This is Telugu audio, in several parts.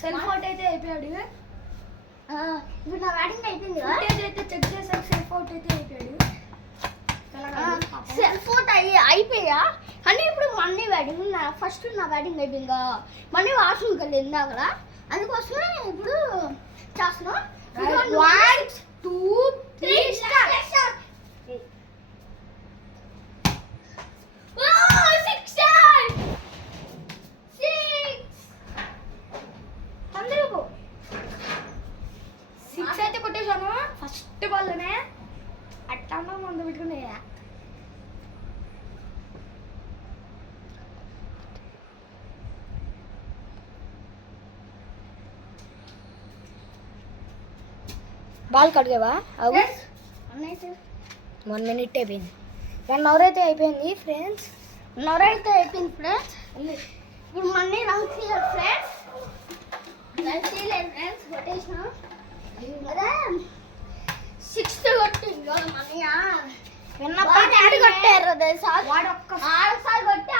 సెల్ఫ్ అవుట్ అయితే అయిపోయాడు. ఇప్పుడు నా బ్యాటింగ్ అయిపోయింది కదా. ఫుటేజ్ అయితే చెక్ చేసాక సెల్ఫ్ అవుట్ అయితే అయిపోయాడు. సెల్ఫ్ అవుట్ అయిపోయా కానీ ఇప్పుడు మనీ బ్యాటింగ్ ఫస్ట్ నా బ్యాటింగ్ అయిపోయింది కదా. మనీ వాష్రూమ్కి వెళ్ళింది అక్కడ, అందుకోసమే ఇప్పుడు చేస్తున్నాం. 1 2 3 స్టార్ట్. సిక్స్ అయితే కొట్టేశాను ఫస్ట్ బాల్లోనే. అట్టా ముందు పెట్టుకునే బాల్ కడిగావా? అవు 1 మినిట్ అయిపోయింది. 1 అవర్ అయితే అయిపోయింది ఫ్రెండ్స్. 1 అవర్ అయితే అయిపోయింది ఫ్రెండ్స్. ఇప్పుడు మనీ రన్ చేయాలి ఫ్రెండ్స్. రన్ చేయలేదు ఫ్రెండ్స్, కొట్టేసిన అదే 6th కొట్టింది కదా మనీ. విన్నప్పుడు కొట్టారు వాడు ఆడసారి కొట్టి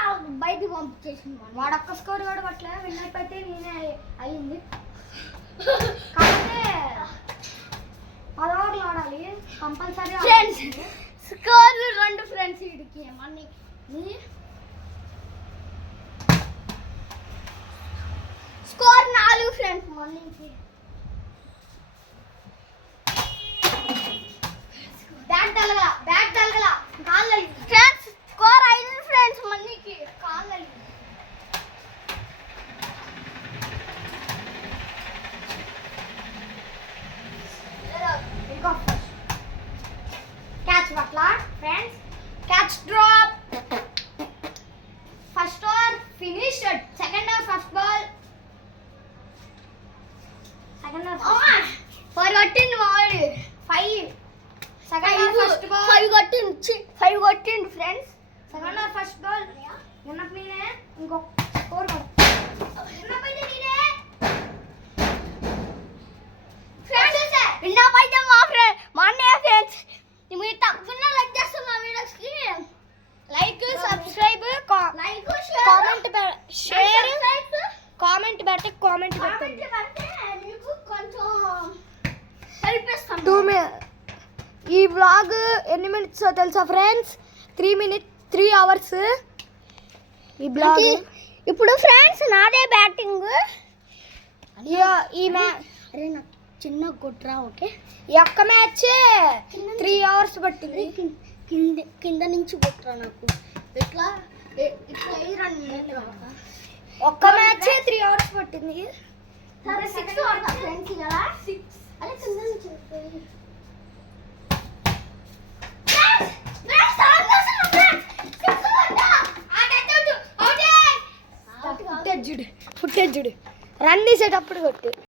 బయటికి పంపించేసింది. వాడు ఒక్క స్కోర్ కూడా కొట్టలేదు. విన్నప్ అయితే నేనే అయ్యింది. కాకపోతే 10 ఓవర్లు ఆడాలి కంపల్సరీ ఫ్రెండ్స్. Score 2 friends. వీడికి మనీ స్కోర్ 4 ఫ్రెండ్స్. మనీకి బ్యాట్ తలగల కాళ్ళు ఫ్రెండ్స్. Score 5 friends. మనీకి కాళ్ళు ఇంకో క్యాచ్ పట్ల friends. Catch drop. First over finished. Second over first ball. Second over కొట్టింది వాడు 5. సెకండ్ ఓవర్ ఫస్ట్ బాల్ 5 కొట్టింది friends. Second over first ball విన్నప్ నేనే. ఇంకో స్కోర్ కూడా విన్నప్ అయితే నేనే ఫ్రెండ్స్. విన్నప్ అయితే మా ఫ్రెండ్ మనీ ఫ్రెండ్స్. మీరు తప్పకుండా లైక్ చేస్తున్న మా వీడియోస్కి. Like subscribe like comment share comment comment comment పెట్టండి. పెడితే మీకు కొంచెం హెల్ప్ చేస్తాం. 2 ఈ వ్లాగ్ ఎన్ని మినిట్స్ తెలుసా ఫ్రెండ్స్? 3 అవర్స్ ఈ బ్లాగ్. ఇప్పుడు ఫ్రెండ్స్ నాదే బ్యాటింగ్. ఈ మ్యాచ్ అరే నాకు చిన్న కొట్రా. ఓకే, ఈ ఒక్క మ్యాచ్ 3 అవర్స్ పట్టింది. కింద నుంచి కొట్రా. నాకు ఇట్లా ఇట్లా ఒక్క మ్యాచ్ 3 అవర్స్ పట్టింది. సరే 6 కొడతా ఫ్రెండ్స్. ఇలా 6 అరే కింద నుంచి ఫుటేజ్ చూడు రన్ తీసేటప్పుడు కొట్టు.